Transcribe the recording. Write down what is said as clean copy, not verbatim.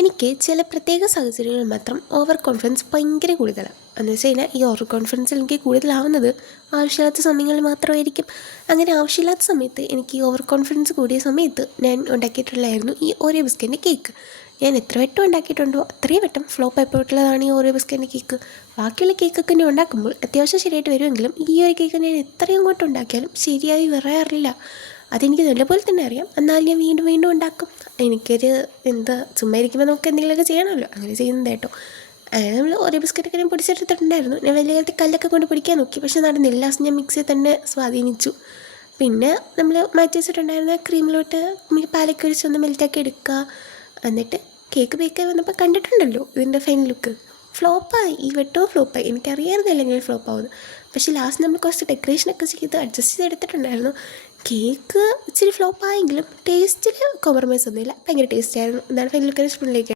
എനിക്ക് ചില പ്രത്യേക സാഹചര്യങ്ങളിൽ മാത്രം ഓവർ കോൺഫിഡൻസ് ഭയങ്കര കൂടുതലാണ്. എന്ന് വെച്ച് കഴിഞ്ഞാൽ ഈ ഓവർ കോൺഫിഡൻസ് എനിക്ക് കൂടുതലാവുന്നത് ആവശ്യമില്ലാത്ത സമയങ്ങളിൽ മാത്രമായിരിക്കും. അങ്ങനെ ആവശ്യമില്ലാത്ത സമയത്ത് എനിക്ക് ഈ ഓവർ കോൺഫിഡൻസ് കൂടിയ സമയത്ത് ഞാൻ ഉണ്ടാക്കിയിട്ടുള്ളതായിരുന്നു ഈ ഓറിയോ ബിസ്ക്കറ്റിൻ്റെ കേക്ക്. ഞാൻ എത്ര വട്ടം ഉണ്ടാക്കിയിട്ടുണ്ടോ അത്രയും വട്ടം ഫ്ലോപ്പ് ആയിപ്പോയിട്ടുള്ളതാണ് ഈ ഓറിയോ ബിസ്ക്കറ്റിൻ്റെ കേക്ക്. ബാക്കിയുള്ള കേക്കൊക്കെ ഞാൻ ഉണ്ടാക്കുമ്പോൾ അത്യാവശ്യം ശരിയായിട്ട് വരുമെങ്കിലും ഈ ഒരു കേക്ക് ഞാൻ എത്രയും അങ്ങോട്ട് ഉണ്ടാക്കിയാലും ശരിയായി വരാറില്ല. അതെനിക്ക് നല്ലപോലെ തന്നെ അറിയാം. എന്നാൽ ഞാൻ വീണ്ടും വീണ്ടും ഉണ്ടാക്കും. എനിക്കൊരു ചുമ്മാ ഇരിക്കുമ്പോൾ നമുക്ക് എന്തെങ്കിലുമൊക്കെ ചെയ്യണമല്ലോ, അങ്ങനെ ചെയ്യുന്നത് കേട്ടോ. അങ്ങനെ നമ്മൾ ഓരോ ബിസ്ക്കറ്റൊക്കെ ഞാൻ പൊടിച്ചെടുത്തിട്ടുണ്ടായിരുന്നു. ഞാൻ വലിയ കാലത്ത് കല്ലൊക്കെ കൊണ്ട് പിടിക്കാൻ നോക്കി, പക്ഷെ നടന്നില്ല. ലാസ്റ്റ് ഞാൻ മിക്സിയിൽ തന്നെ സ്വാധീനിച്ചു. പിന്നെ നമ്മൾ മാറ്റി വെച്ചിട്ടുണ്ടായിരുന്ന ക്രീമിലോട്ട് പാലൊക്കെ ഒഴിച്ചൊന്ന് മെൽറ്റാക്കി എടുക്കുക. എന്നിട്ട് കേക്ക് ബേക്കായി വന്നപ്പോൾ കണ്ടിട്ടുണ്ടല്ലോ ഇതിൻ്റെ ഫൈനൽ ലുക്ക്. ഫ്ലോപ്പായി, ഈ വട്ടവും ഫ്ലോപ്പായി. എനിക്കറിയാമായിരുന്നില്ല ഇങ്ങനെ ഫ്ലോപ്പാവുന്നത്. പക്ഷേ ലാസ്റ്റ് നമ്മൾ കുറച്ച് ഡെക്കറേഷനൊക്കെ ചെയ്ത് അഡ്ജസ്റ്റ് ചെയ്തെടുത്തിട്ടുണ്ടായിരുന്നു. കേക്ക് ഇച്ചിരി ഫ്ലോപ്പായെങ്കിലും ടേസ്റ്റിൽ കോംപ്രമൈസ് ഒന്നുമില്ല, ഭയങ്കര ടേസ്റ്റി ആയിരുന്നു. എന്താണ് ഫൈനൽ ലുക്കിന് സ്പൂണിലേക്ക്